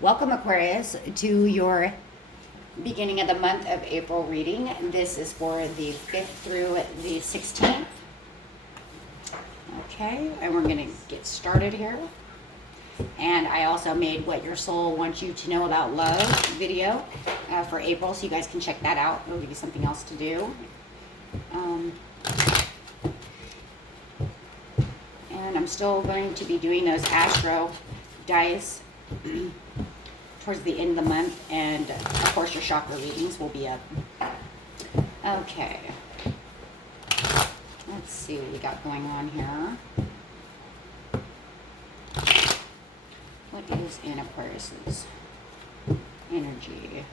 Welcome, Aquarius, to your beginning of the month of April reading. This is for the 5th through the 16th. Okay, and we're going to get started here. And I also made What Your Soul Wants You to Know About Love video for April, so you guys can check that out. It'll give you something else to do. And I'm still going to be doing those Astro dice towards the end of the month, and of course your chakra readings will be up. Okay, let's see what we got going on here. What is in Aquarius's energy?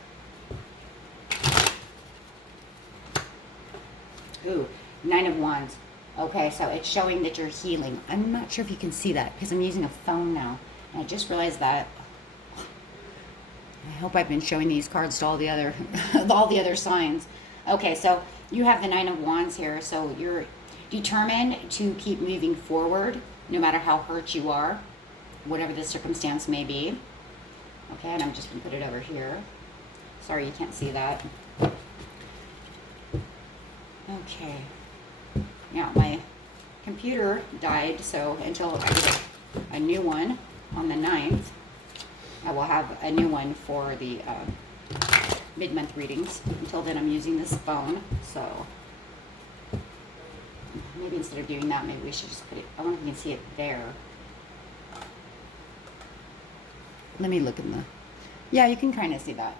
Ooh, Nine of Wands. Okay, so it's showing that you're healing. I'm not sure if you can see that because I'm using a phone now, and I just realized that. I hope I've been showing these cards to all the other signs. Okay, so you have the Nine of Wands here, so you're determined to keep moving forward no matter how hurt you are, whatever the circumstance may be. Okay, and I'm just going to put it over here. Sorry you can't see that. Okay. Now, my computer died, so until I get a new one on the 9th, I will have a new one for the mid-month readings. Until then, I'm using this phone, so maybe instead of doing that, maybe we should just put it, I don't know if you can see it there. Let me look in the, yeah, you can kind of see that.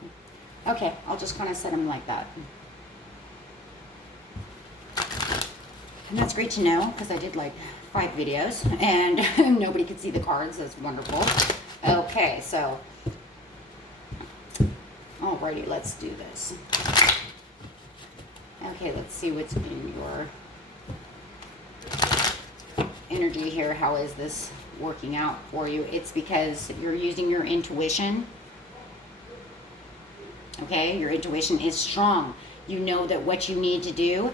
Okay, I'll just kind of set them like that. And that's great to know, because I did like 5 videos, and nobody could see the cards. That's wonderful. Okay, so, alrighty, let's do this. Okay, let's see what's in your energy here. How is this working out for you? It's because you're using your intuition. Okay, your intuition is strong. You know that what you need to do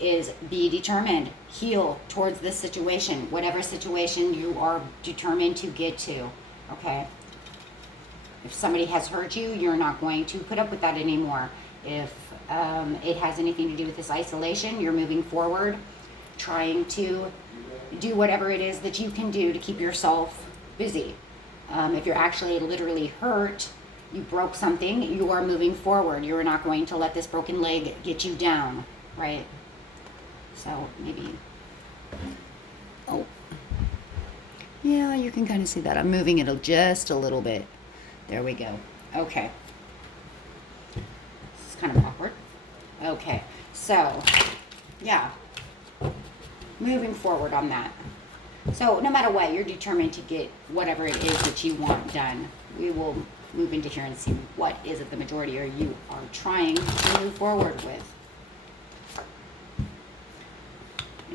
is be determined, heal towards this situation, whatever situation you are determined to get to. Okay, if somebody has hurt you, you're not going to put up with that anymore. If it has anything to do with this isolation, you're moving forward, trying to do whatever it is that you can do to keep yourself busy. If you're actually literally hurt, you broke something, you are moving forward. You're not going to let this broken leg get you down, right? So maybe, oh, yeah, you can kind of see that. I'm moving it just a little bit. There we go. Okay. This is kind of awkward. Okay. So, yeah. Moving forward on that. So, no matter what, you're determined to get whatever it is that you want done. We will move into here and see what is it the majority or you are trying to move forward with.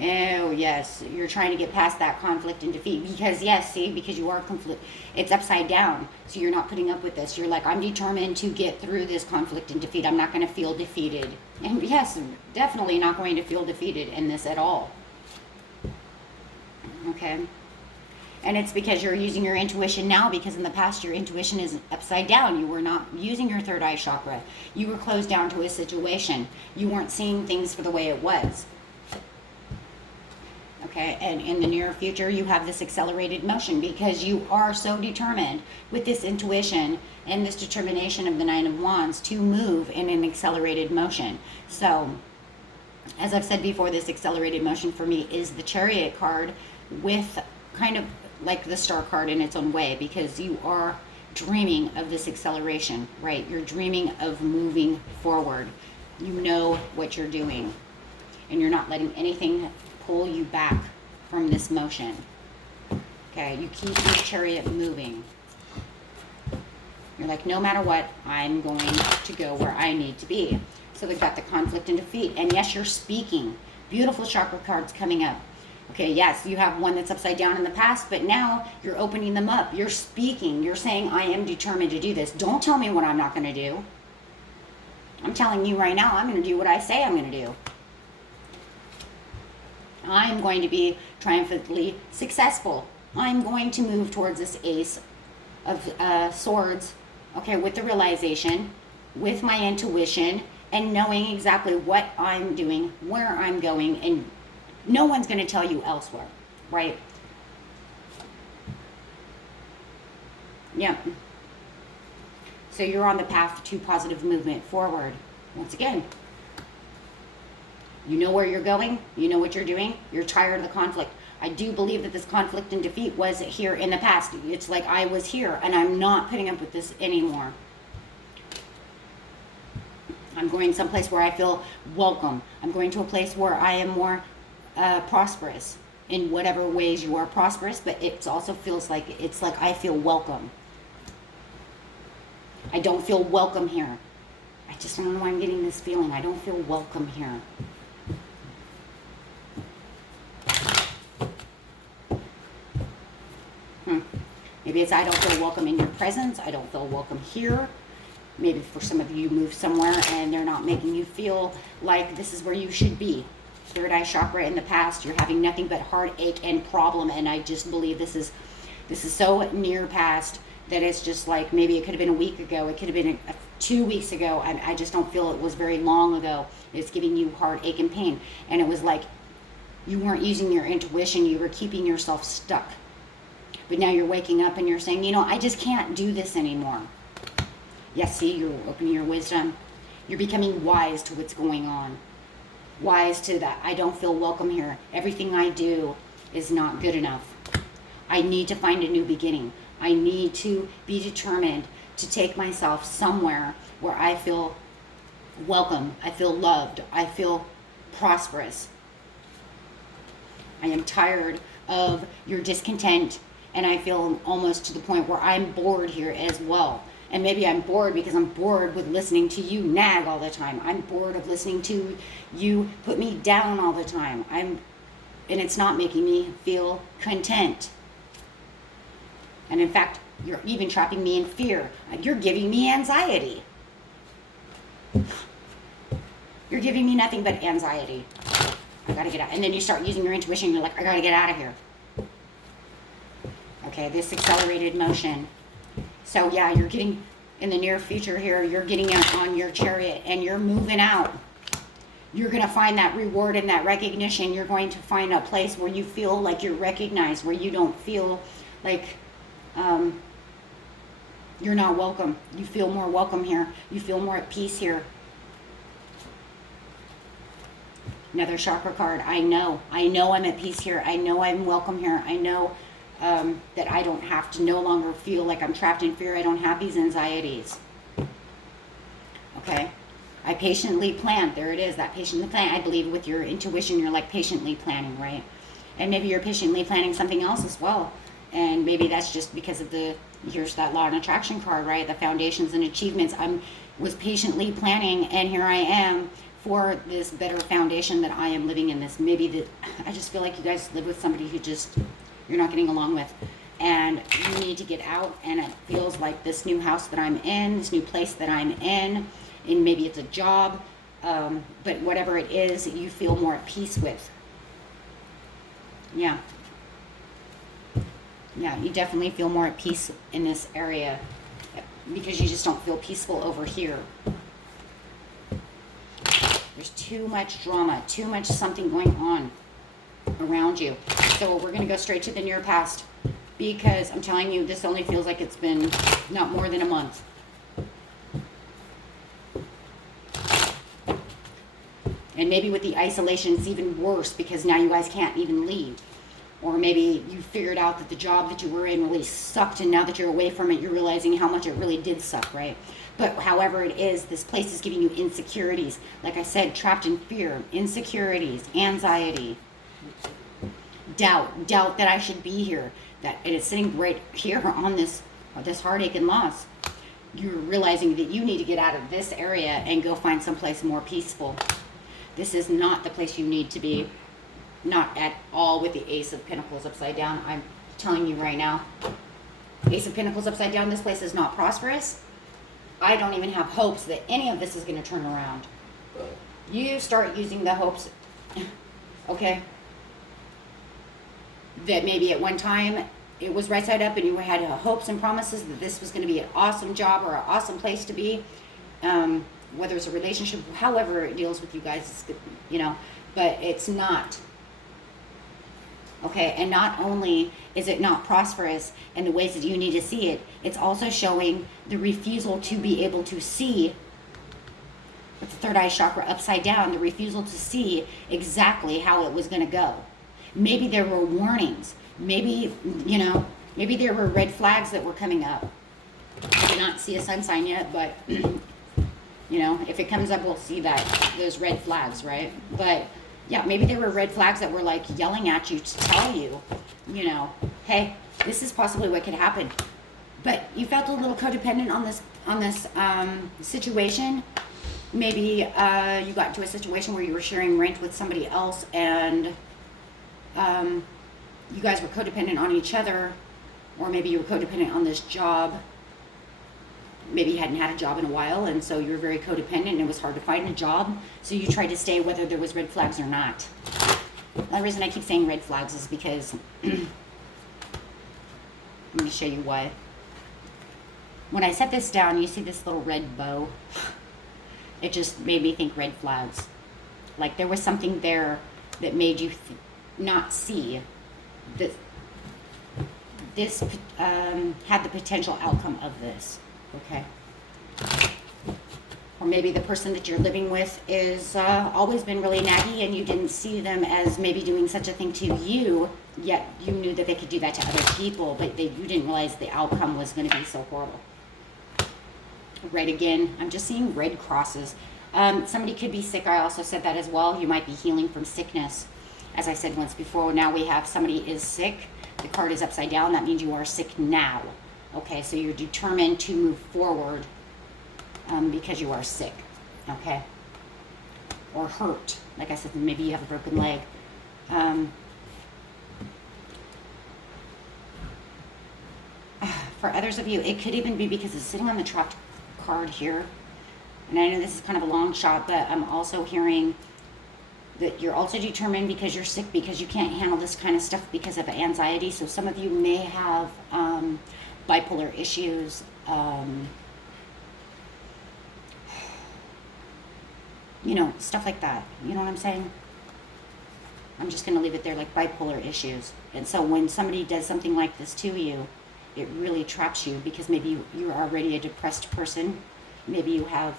Oh, yes, you're trying to get past that conflict and defeat. Because, yes, see, because you are conflict, it's upside down. So you're not putting up with this. You're like, I'm determined to get through this conflict and defeat. I'm not going to feel defeated. And, yes, definitely not going to feel defeated in this at all. Okay? And it's because you're using your intuition now, because in the past your intuition is upside down. You were not using your third eye chakra. You were closed down to a situation. You weren't seeing things for the way it was. Okay, and in the near future, you have this accelerated motion because you are so determined with this intuition and this determination of the Nine of Wands to move in an accelerated motion. So, as I've said before, this accelerated motion for me is the Chariot card with kind of like the Star card in its own way, because you are dreaming of this acceleration, right? You're dreaming of moving forward. You know what you're doing, and you're not letting anything pull you back from this motion. Okay, you keep your Chariot moving. You're like, no matter what, I'm going to go where I need to be. So we've got the conflict and defeat. And yes, you're speaking. Beautiful chakra cards coming up. Okay, yes, you have one that's upside down in the past, but now you're opening them up. You're speaking. You're saying, I am determined to do this. Don't tell me what I'm not going to do. I'm telling you right now, I'm going to do what I say I'm going to do. I'm going to be triumphantly successful. I'm going to move towards this ace of Swords, okay, with the realization, with my intuition, and knowing exactly what I'm doing, where I'm going, and no one's going to tell you elsewhere, right? Yeah. So you're on the path to positive movement forward. Once again, you know where you're going, you know what you're doing, you're tired of the conflict. I do believe that this conflict and defeat was here in the past. It's like I was here and I'm not putting up with this anymore. I'm going someplace where I feel welcome. I'm going to a place where I am more prosperous in whatever ways you are prosperous, but it also feels like it's like I feel welcome. I don't feel welcome here. I just don't know why I'm getting this feeling. I don't feel welcome here. Maybe it's I don't feel welcome in your presence. I don't feel welcome here. Maybe for some of you, you move somewhere and they're not making you feel like this is where you should be. Third eye chakra in the past, you're having nothing but heartache and problem. And I just believe this is so near past that it's just like maybe it could have been a week ago. It could have been 2 weeks ago. I just don't feel it was very long ago. It's giving you heartache and pain. And it was like you weren't using your intuition. You were keeping yourself stuck. But now you're waking up and you're saying, you know, I just can't do this anymore. Yes, see, you're opening your wisdom. You're becoming wise to what's going on. Wise to that. I don't feel welcome here. Everything I do is not good enough. I need to find a new beginning. I need to be determined to take myself somewhere where I feel welcome. I feel loved. I feel prosperous. I am tired of your discontent. And I feel almost to the point where I'm bored here as well. And maybe I'm bored because I'm bored with listening to you nag all the time. I'm bored of listening to you put me down all the time. And it's not making me feel content. And in fact, you're even trapping me in fear. You're giving me anxiety. You're giving me nothing but anxiety. I gotta get out. And then you start using your intuition. You're like, I gotta get out of here. Okay, this accelerated motion. So yeah, you're getting, in the near future here, you're getting out on your chariot and you're moving out. You're going to find that reward and that recognition. You're going to find a place where you feel like you're recognized, where you don't feel like you're not welcome. You feel more welcome here. You feel more at peace here. Another chakra card. I know I'm at peace here. I know I'm welcome here. I know that I don't have to no longer feel like I'm trapped in fear. I don't have these anxieties. Okay. I patiently plan. There it is, that patiently plan. I believe with your intuition, you're like patiently planning, right? And maybe you're patiently planning something else as well. And maybe that's just because of here's that law and attraction card, right? The foundations and achievements. Was patiently planning, and here I am for this better foundation that I am living in this. I just feel like you guys live with somebody who just, you're not getting along with. And you need to get out, and it feels like this new house that I'm in, this new place that I'm in, and maybe it's a job, but whatever it is, you feel more at peace with. Yeah. Yeah, you definitely feel more at peace in this area because you just don't feel peaceful over here. There's too much drama, too much something going on around you. So we're going to go straight to the near past because I'm telling you, this only feels like it's been not more than a month. And maybe with the isolation, it's even worse because now you guys can't even leave. Or maybe you figured out that the job that you were in really sucked, and now that you're away from it, you're realizing how much it really did suck, right? But however it is, this place is giving you insecurities. Like I said, trapped in fear, insecurities, anxiety, doubt that I should be here. And it's sitting right here on this heartache and loss. You're realizing that you need to get out of this area and go find someplace more peaceful. This is not the place you need to be. Not at all with the Ace of Pentacles upside down. I'm telling you right now. Ace of Pentacles upside down, this place is not prosperous. I don't even have hopes that any of this is going to turn around. You start using the hopes, okay, that maybe at one time it was right side up and you had hopes and promises that this was going to be an awesome job or an awesome place to be, whether it's a relationship, however it deals with you guys, you know, but it's not. Okay, and not only is it not prosperous in the ways that you need to see it, it's also showing the refusal to be able to see with the third eye chakra upside down, the refusal to see exactly how it was going to go. Maybe there were warnings. Maybe, you know, maybe there were red flags that were coming up. I did not see a sun sign yet, but, you know, if it comes up, we'll see that, those red flags, right? But, yeah, maybe there were red flags that were, like, yelling at you to tell you, you know, hey, this is possibly what could happen. But you felt a little codependent on this situation. Maybe you got into a situation where you were sharing rent with somebody else and you guys were codependent on each other, or maybe you were codependent on this job. Maybe you hadn't had a job in a while, and so you were very codependent and it was hard to find a job, so you tried to stay whether there was red flags or not. The reason I keep saying red flags is because let me show you why. When I set this down, you see this little red bow? It just made me think red flags. Like there was something there that made you not see that this had the potential outcome of this, okay? Or maybe the person that you're living with is always been really naggy and you didn't see them as maybe doing such a thing to you, yet you knew that they could do that to other people, but you didn't realize the outcome was going to be so horrible. Red again, I'm just seeing red crosses. Somebody could be sick. I also said that as well. You might be healing from sickness. As I said once before, now we have somebody is sick. The card is upside down. That means you are sick now. Okay, so you're determined to move forward because you are sick. Okay, or hurt. Like I said, maybe you have a broken leg. For others of you, it could even be because it's sitting on the trapped card here. And I know this is kind of a long shot, but I'm also hearing that you're also determined because you're sick, because you can't handle this kind of stuff because of anxiety. So some of you may have bipolar issues, you know, stuff like that. You know what I'm saying? I'm just going to leave it there, like bipolar issues. And so when somebody does something like this to you, it really traps you because maybe you're already a depressed person. Maybe you have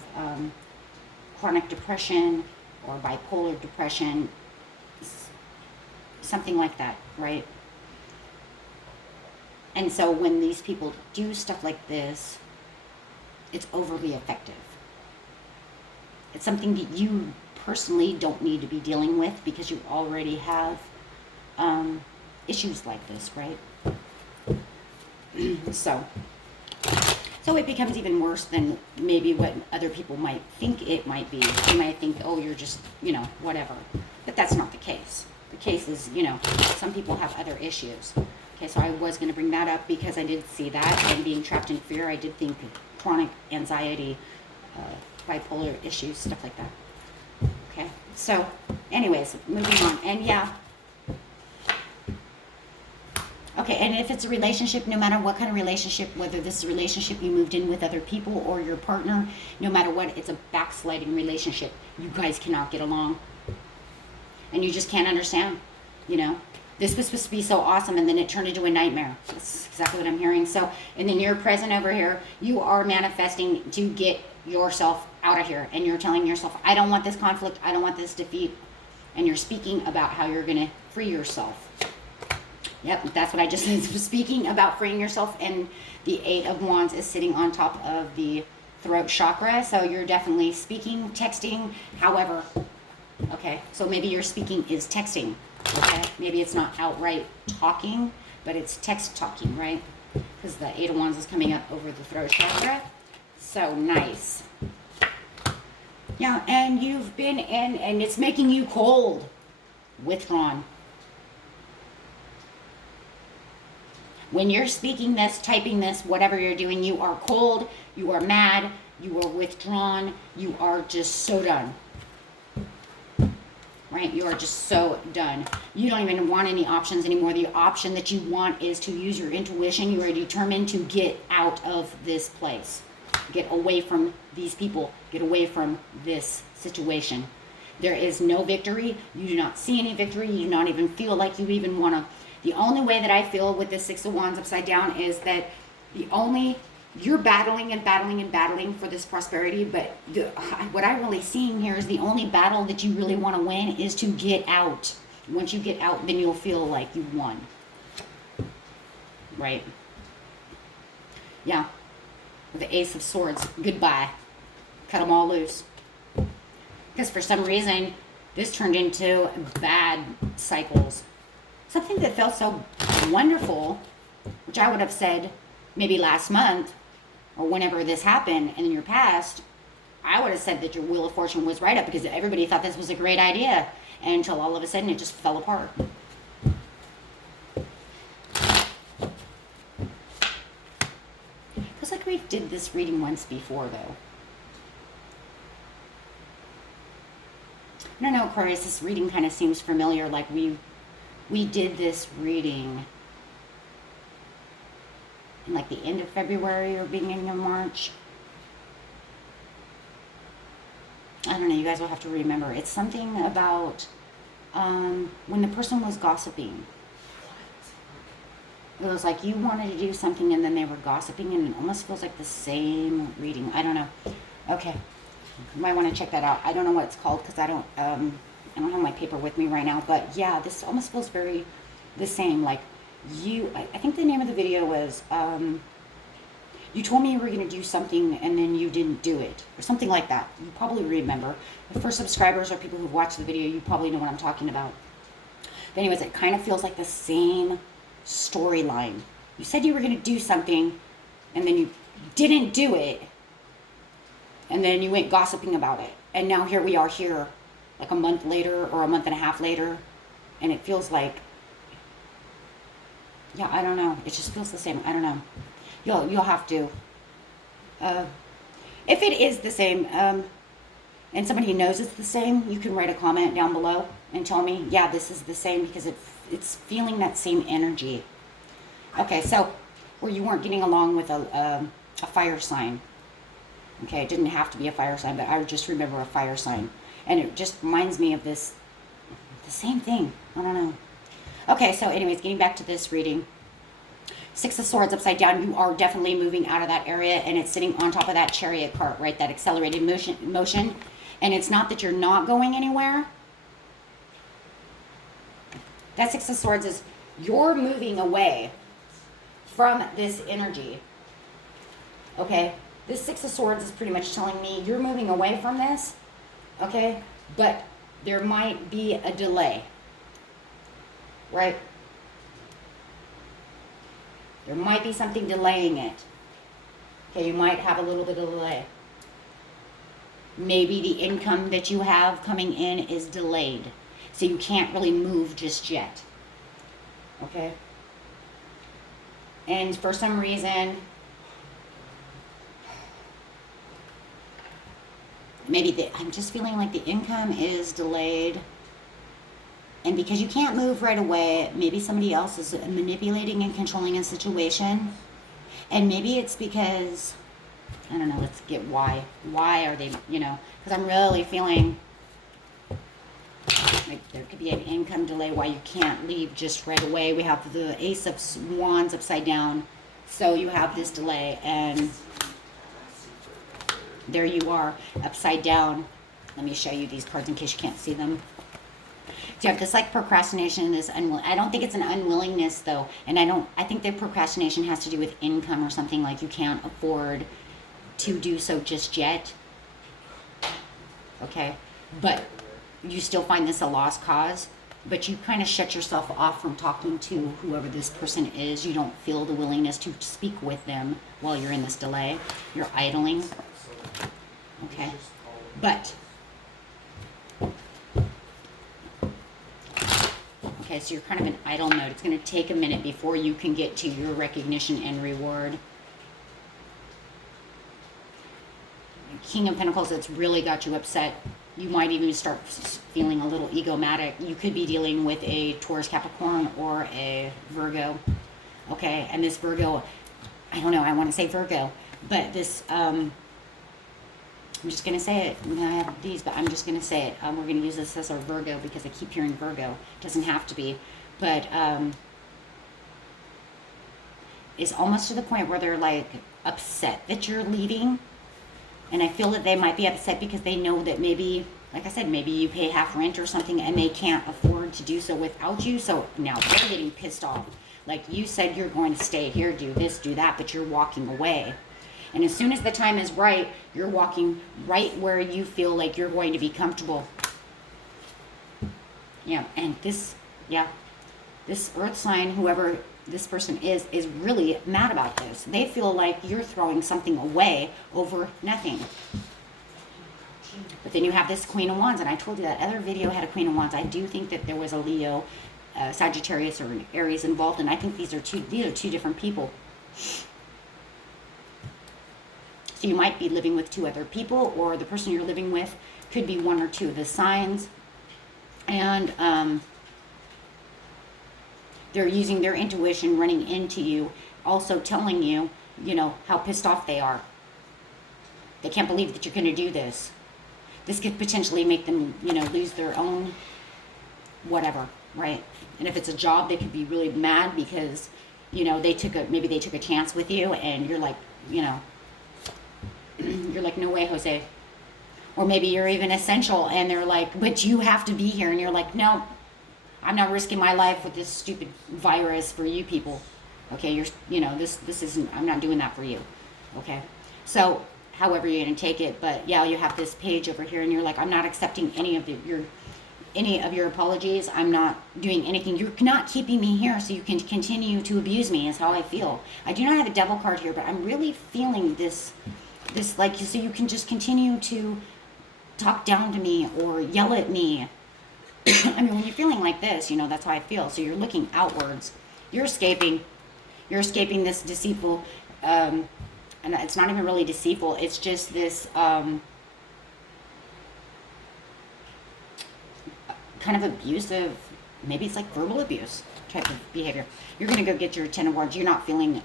chronic depression or bipolar depression, something like that, right? And so when these people do stuff like this, it's overly effective. It's something that you personally don't need to be dealing with because you already have issues like this, right? So it becomes even worse than maybe what other people might think it might be. They might think, oh, you're just, you know, whatever. But that's not the case. The case is, you know, some people have other issues. Okay, so I was going to bring that up because I did see that, and being trapped in fear, I did think chronic anxiety, bipolar issues, stuff like that. Okay, so anyways, moving on. And yeah. Okay, and if it's a relationship, no matter what kind of relationship, whether this is a relationship you moved in with other people or your partner, no matter what, it's a backsliding relationship. You guys cannot get along. And you just can't understand, you know. This was supposed to be so awesome, and then it turned into a nightmare. That's exactly what I'm hearing. So, and then you're present over here. You are manifesting to get yourself out of here. And you're telling yourself, I don't want this conflict. I don't want this defeat. And you're speaking about how you're going to free yourself. Yep, that's what I just was speaking about, freeing yourself. And the Eight of Wands is sitting on top of the throat chakra. So you're definitely speaking, texting, however. Okay, so maybe your speaking is texting. Okay, maybe it's not outright talking, but it's text talking, right? Because the Eight of Wands is coming up over the throat chakra. So nice. Yeah, and you've been in, and it's making you cold. Withdrawn. When you're speaking this, typing this, whatever you're doing, you are cold, you are mad, you are withdrawn, you are just so done. right? You are just so done. You don't even want any options anymore. The option that you want is to use your intuition. You are determined to get out of this place. Get away from these people. Get away from this situation. There is no victory. You do not see any victory. You do not even feel like you even want to. The only way that I feel with this Six of Wands upside down is that you're battling and battling and battling for this prosperity, but what I'm really seeing here is the only battle that you really want to win is to get out. Once you get out, then you'll feel like you won. Right? Yeah. With the Ace of Swords, goodbye. Cut them all loose. Because for some reason, this turned into bad cycles. Something that felt so wonderful, which I would have said maybe last month, or whenever this happened in your past, I would have said that your Wheel of Fortune was right up because everybody thought this was a great idea until all of a sudden it just fell apart. Feels like we did this reading once before, though. I don't know, Aquarius, this reading kind of seems familiar, like we did this reading in like the end of February or beginning of March. I don't know, you guys will have to remember. It's something about when the person was gossiping. It was like you wanted to do something and then they were gossiping, and it almost feels like the same reading. I don't know. Okay. You might want to check that out. I don't know what it's called because I don't have my paper with me right now. But yeah, this almost feels very the same. Like I think the name of the video was you told me you were going to do something and then you didn't do it, or something like that. You probably remember. But for subscribers or people who've watched the video, you probably know what I'm talking about. But anyways, it kind of feels like the same storyline. You said you were going to do something and then you didn't do it, and then you went gossiping about it, and now here we are here like a month later or a month and a half later, and it feels like, yeah, I don't know, it just feels the same. I don't know. You'll have to if it is the same and somebody knows it's the same, you can write a comment down below and tell me, yeah, this is the same, because it's feeling that same energy. Okay, so where you weren't getting along with a fire sign. Okay, it didn't have to be a fire sign, but I just remember a fire sign. And it just reminds me of the same thing. I don't know. Okay, so anyways, getting back to this reading. Six of Swords upside down. You are definitely moving out of that area, and it's sitting on top of that chariot cart, right? That accelerated motion. And it's not that you're not going anywhere. That Six of Swords is you're moving away from this energy. Okay? This Six of Swords is pretty much telling me you're moving away from this. Okay? But there might be a delay. Right? There might be something delaying it. Okay, you might have a little bit of delay. Maybe the income that you have coming in is delayed, so you can't really move just yet. Okay? And for some reason, maybe I'm just feeling like the income is delayed. And because you can't move right away, maybe somebody else is manipulating and controlling a situation. And maybe it's because, I don't know, let's get why. Why are they, because I'm really feeling like there could be an income delay why you can't leave just right away. We have the Ace of Wands upside down. So you have this delay, and there you are, upside down. Let me show you these cards in case you can't see them. So you have this like procrastination, this I don't think it's an unwillingness though, and I think the procrastination has to do with income or something, like you can't afford to do so just yet. Okay, but you still find this a lost cause, but you kind of shut yourself off from talking to whoever this person is. You don't feel the willingness to speak with them while you're in this delay. You're idling. Okay, but okay, so you're kind of in idle mode. It's going to take a minute before you can get to your recognition and reward. King of Pentacles, it's really got you upset. you might even start feeling a little egomatic. You could be dealing with a Taurus, Capricorn, or a Virgo. Okay, and this Virgo, I don't know, I want to say Virgo, but this, I'm just going to say it. I have these, but I'm just going to say it. We're going to use this as our Virgo because I keep hearing Virgo. It doesn't have to be, but it's almost to the point where they're like upset that you're leaving. And I feel that they might be upset because they know that maybe, like I said, maybe you pay half rent or something and they can't afford to do so without you. So now they're getting pissed off. Like, you said you're going to stay here, do this, do that, but you're walking away. And as soon as the time is right, you're walking right where you feel like you're going to be comfortable. Yeah, and this earth sign, whoever this person is really mad about this. They feel like you're throwing something away over nothing. But then you have this Queen of Wands, and I told you that other video had a Queen of Wands. I do think that there was a Leo, Sagittarius, or an Aries involved, and I think these are two different people. So you might be living with two other people, or the person you're living with could be one or two of the signs. And they're using their intuition, running into you, also telling you, you know, how pissed off they are. They can't believe that you're going to do this. This could potentially make them, you know, lose their own whatever, right? And if it's a job, they could be really mad because, you know, maybe they took a chance with you, and you're like, you know, you're like, no way, Jose. Or maybe you're even essential, and they're like, but you have to be here, and you're like, no, I'm not risking my life with this stupid virus for you people. Okay, you know, this isn't, I'm not doing that for you. Okay, so however you're gonna take it, but yeah, you have this page over here, and you're like, I'm not accepting any of your apologies. I'm not doing anything. You're not keeping me here so you can continue to abuse me, is how I feel. I do not have a devil card here, but I'm really feeling this like, so you can just continue to talk down to me or yell at me. I mean, when you're feeling like this, you know, that's how I feel. So you're looking outwards. You're escaping this deceitful, and it's not even really deceitful. It's just this kind of abusive, maybe it's like verbal abuse type of behavior. You're going to go get your 10 of Wands. You're not feeling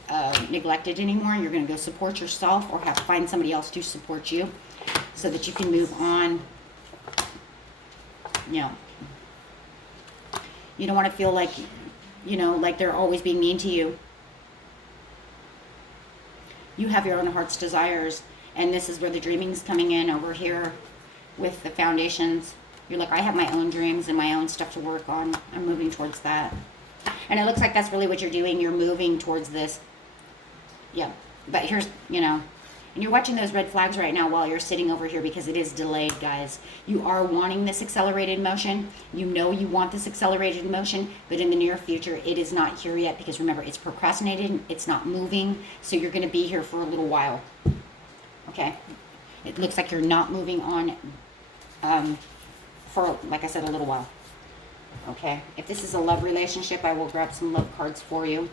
neglected anymore. You're going to go support yourself, or have to find somebody else to support you so that you can move on. You know, you don't want to feel like, you know, like they're always being mean to you. You have your own heart's desires, and this is where the dreaming's coming in over here with the foundations. You're like, I have my own dreams and my own stuff to work on. I'm moving towards that. And it looks like that's really what you're doing. You're moving towards this. Yeah. But here's, you know, and you're watching those red flags right now while you're sitting over here because it is delayed, guys. You are wanting this accelerated motion. You know you want this accelerated motion, but in the near future, it is not here yet because remember, it's procrastinated. It's not moving. So you're going to be here for a little while. Okay. It looks like you're not moving on for, like I said, a little while. Okay. If this is a love relationship, I will grab some love cards for you.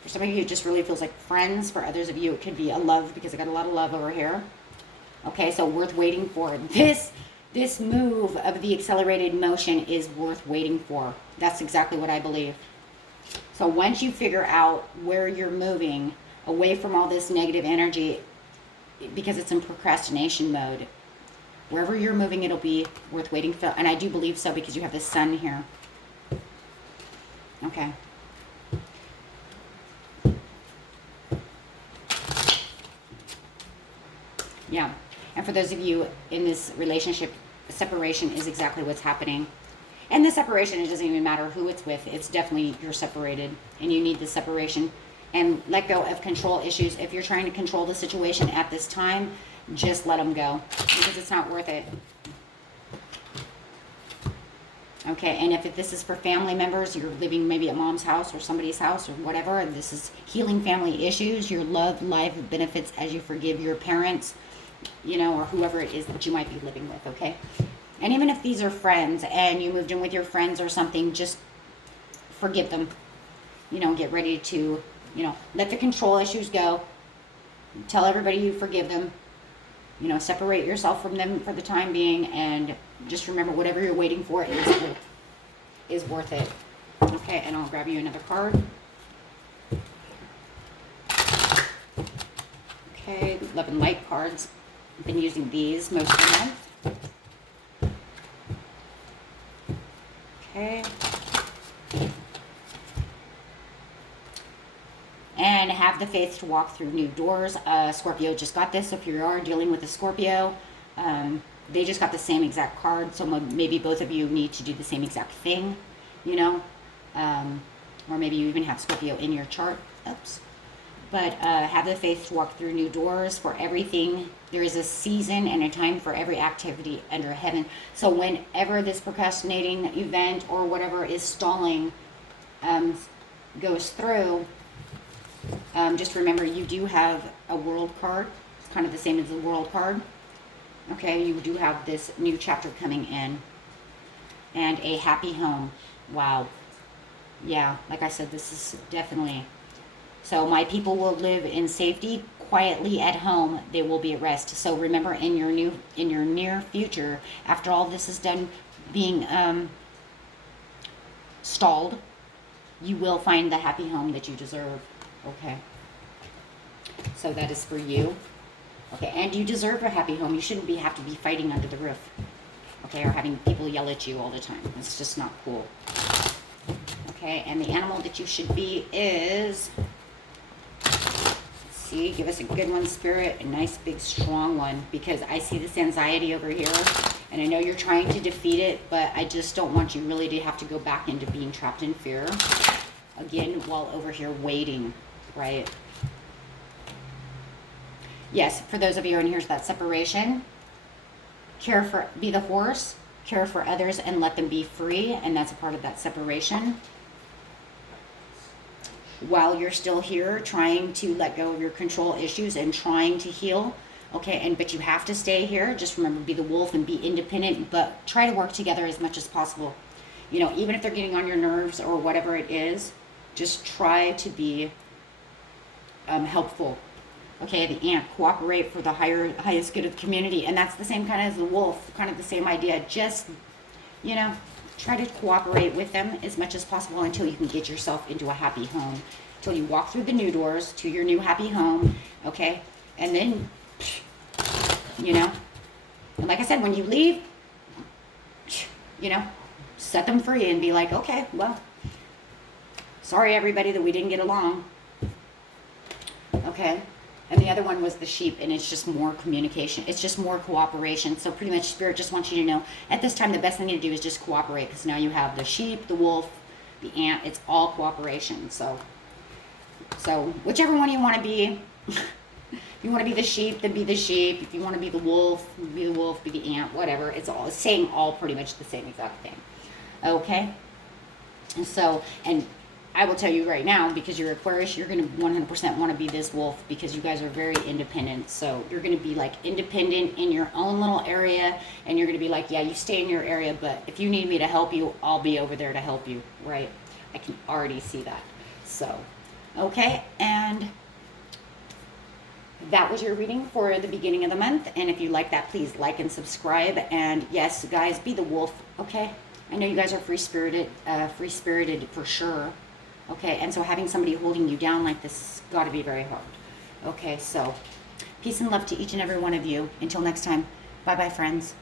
For some of you, it just really feels like friends. For others of you, it could be a love because I got a lot of love over here. Okay, so worth waiting for. This move of the accelerated motion is worth waiting for. That's exactly what I believe. So once you figure out where you're moving away from all this negative energy, because it's in procrastination mode, wherever you're moving, it'll be worth waiting for. And I do believe so because you have the sun here. Okay. Yeah. And for those of you in this relationship, separation is exactly what's happening. And the separation, it doesn't even matter who it's with. It's definitely you're separated and you need the separation. And let go of control issues. If you're trying to control the situation at this time, just let them go because it's not worth it. Okay, and if this is for family members, you're living maybe at mom's house or somebody's house or whatever, and this is healing family issues, your love life benefits as you forgive your parents, you know, or whoever it is that you might be living with, okay? And even if these are friends and you moved in with your friends or something, just forgive them. You know, get ready to, you know, let the control issues go. Tell everybody you forgive them. You know, separate yourself from them for the time being, and just remember whatever you're waiting for is worth it. Okay, and I'll grab you another card. Okay, love and light cards. I've been using these most of the month. Okay. And have the faith to walk through new doors. Scorpio just got this. So if you are dealing with a Scorpio, they just got the same exact card. So maybe both of you need to do the same exact thing, you know. Or maybe you even have Scorpio in your chart. Oops. But have the faith to walk through new doors for everything. There is a season and a time for every activity under heaven. So whenever this procrastinating event or whatever is stalling goes through, just remember you do have a world card. It's kind of the same as the world card. Okay, you do have this new chapter coming in. And a happy home. Wow. Yeah, like I said, this is definitely... So my people will live in safety, quietly at home. They will be at rest. So remember, in your near future, after all this is done being stalled, you will find the happy home that you deserve. Okay. So that is for you. Okay, and you deserve a happy home. You shouldn't have to be fighting under the roof. Okay, or having people yell at you all the time. It's just not cool. Okay, and the animal that you should be is... See, give us a good one, Spirit, a nice big strong one, because I see this anxiety over here, and I know you're trying to defeat it, but I just don't want you really to have to go back into being trapped in fear again while over here waiting, right? Yes, for those of you in here's that separation. Be the horse, care for others, and let them be free, and that's a part of that separation. While you're still here trying to let go of your control issues and trying to heal, okay, but you have to stay here. Just remember, be the wolf and be independent, but try to work together as much as possible. You know, even if they're getting on your nerves or whatever it is, just try to be helpful. Okay, the ant, cooperate for the highest good of the community, and that's the same kind of as the wolf, kind of the same idea. Just, you know, try to cooperate with them as much as possible until you can get yourself into a happy home. Until you walk through the new doors to your new happy home, okay? And then, you know, and like I said, when you leave, you know, set them free and be like, okay, well, sorry everybody that we didn't get along. Okay? And the other one was the sheep, and it's just more communication. It's just more cooperation. So pretty much Spirit just wants you to know, at this time, the best thing to do is just cooperate, because now you have the sheep, the wolf, the ant. It's all cooperation. So whichever one you want to be. If you want to be the sheep, then be the sheep. If you want to be the wolf, be the ant, whatever. It's saying all pretty much the same exact thing. Okay? So, and I will tell you right now, because you're Aquarius, you're going to 100% want to be this wolf, because you guys are very independent. So you're going to be like independent in your own little area, and you're going to be like, yeah, you stay in your area, but if you need me to help you, I'll be over there to help you, right? I can already see that. So, okay, and that was your reading for the beginning of the month. And if you like that, please like and subscribe. And yes, guys, be the wolf, okay? I know you guys are free-spirited for sure. Okay, and so having somebody holding you down like this got to be very hard. Okay, so peace and love to each and every one of you. Until next time, bye-bye, friends.